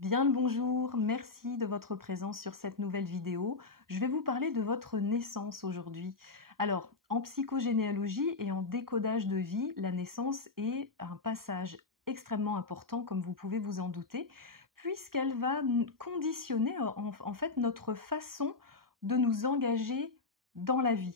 Bien le bonjour, merci de votre présence sur cette nouvelle vidéo. Je vais vous parler de votre naissance aujourd'hui. Alors, en psychogénéalogie et en décodage de vie, la naissance est un passage extrêmement important, comme vous pouvez vous en douter, puisqu'elle va conditionner en fait notre façon de nous engager dans la vie.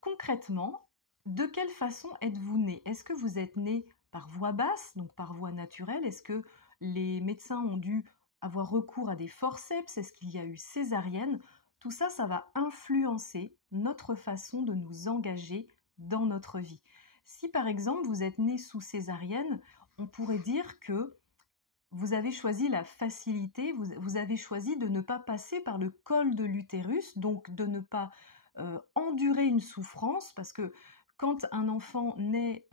Concrètement, de quelle façon êtes-vous né? Est-ce que vous êtes né par voie basse, donc par voie naturelle? Est-ce que les médecins ont dû avoir recours à des forceps? Est-ce qu'il y a eu césarienne? Tout ça, ça va influencer notre façon de nous engager dans notre vie. Si par exemple vous êtes né sous césarienne, on pourrait dire que vous avez choisi la facilité, vous avez choisi de ne pas passer par le col de l'utérus, donc de ne pas endurer une souffrance, parce que quand un enfant naît,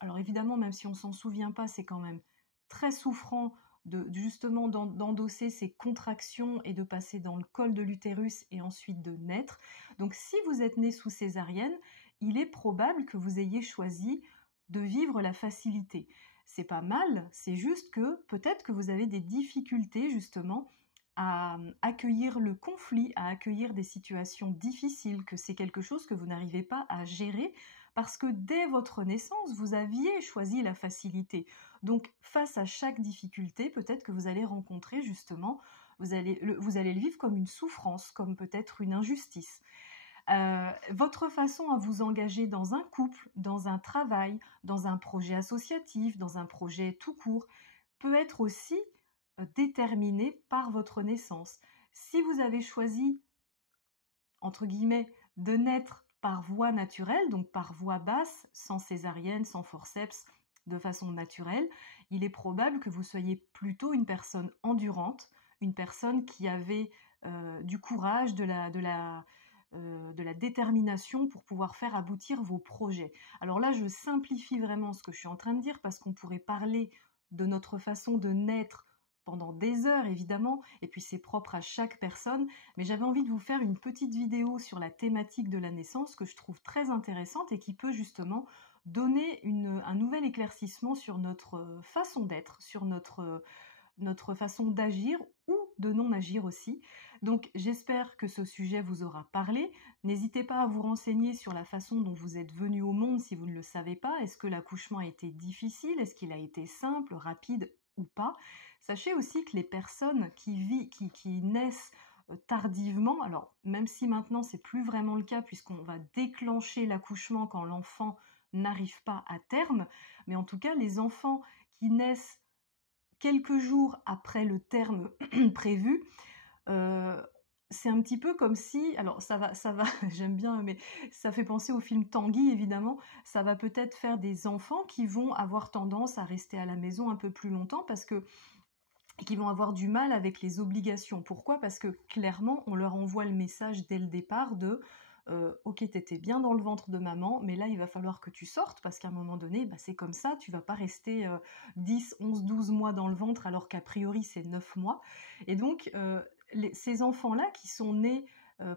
alors évidemment, même si on s'en souvient pas, c'est quand même très souffrant justement d'endosser ces contractions et de passer dans le col de l'utérus et ensuite de naître. Donc si vous êtes né sous césarienne, il est probable que vous ayez choisi de vivre la facilité. C'est pas mal, c'est juste que peut-être que vous avez des difficultés justement à accueillir le conflit, à accueillir des situations difficiles, que c'est quelque chose que vous n'arrivez pas à gérer parce que dès votre naissance, vous aviez choisi la facilité. Donc face à chaque difficulté, peut-être que vous allez rencontrer justement, vous allez le vivre comme une souffrance, comme peut-être une injustice. Votre façon à vous engager dans un couple, dans un travail, dans un projet associatif, dans un projet tout court, peut être aussi déterminée par votre naissance. Si vous avez choisi, entre guillemets, de naître par voie naturelle, donc par voie basse, sans césarienne, sans forceps, de façon naturelle, il est probable que vous soyez plutôt une personne endurante, une personne qui avait du courage, de la détermination pour pouvoir faire aboutir vos projets. Alors là, je simplifie vraiment ce que je suis en train de dire parce qu'on pourrait parler de notre façon de naître pendant des heures évidemment, et puis c'est propre à chaque personne, mais j'avais envie de vous faire une petite vidéo sur la thématique de la naissance que je trouve très intéressante et qui peut justement donner un nouvel éclaircissement sur notre façon d'être, sur notre façon d'agir ou de non agir aussi. Donc j'espère que ce sujet vous aura parlé. N'hésitez pas à vous renseigner sur la façon dont vous êtes venu au monde si vous ne le savez pas. Est-ce que l'accouchement a été difficile? Est-ce qu'il a été simple, rapide ou pas? Sachez aussi que les personnes qui naissent tardivement, alors même si maintenant c'est plus vraiment le cas puisqu'on va déclencher l'accouchement quand l'enfant n'arrive pas à terme, mais en tout cas les enfants qui naissent quelques jours après le terme prévu, c'est un petit peu comme si, alors ça va, j'aime bien, mais ça fait penser au film Tanguy évidemment, ça va peut-être faire des enfants qui vont avoir tendance à rester à la maison un peu plus longtemps parce que qui vont avoir du mal avec les obligations. Pourquoi? Parce que clairement, on leur envoie le message dès le départ de ok, t'étais bien dans le ventre de maman, mais là, il va falloir que tu sortes, parce qu'à un moment donné, bah, c'est comme ça, tu vas pas rester 10, 11, 12 mois dans le ventre, alors qu'a priori, c'est 9 mois. Et donc, ces enfants-là, qui sont nés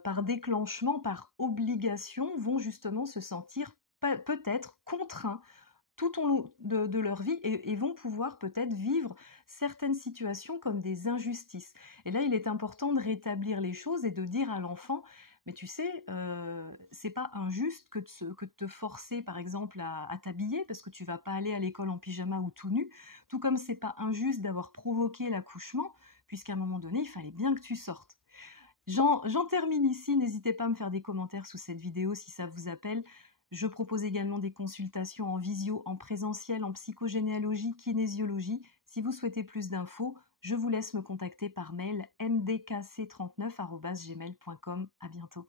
par déclenchement, par obligation, vont justement se sentir peut-être contraints tout au long de leur vie et vont pouvoir peut-être vivre certaines situations comme des injustices. Et là, il est important de rétablir les choses et de dire à l'enfant, mais tu sais, c'est pas injuste que de te forcer, par exemple, à t'habiller parce que tu vas pas aller à l'école en pyjama ou tout nu, tout comme c'est pas injuste d'avoir provoqué l'accouchement, puisqu'à un moment donné, il fallait bien que tu sortes. J'en termine ici, n'hésitez pas à me faire des commentaires sous cette vidéo si ça vous appelle. Je propose également des consultations en visio, en présentiel, en psychogénéalogie, kinésiologie. Si vous souhaitez plus d'infos, je vous laisse me contacter par mail mdkc39@gmail.com. À bientôt.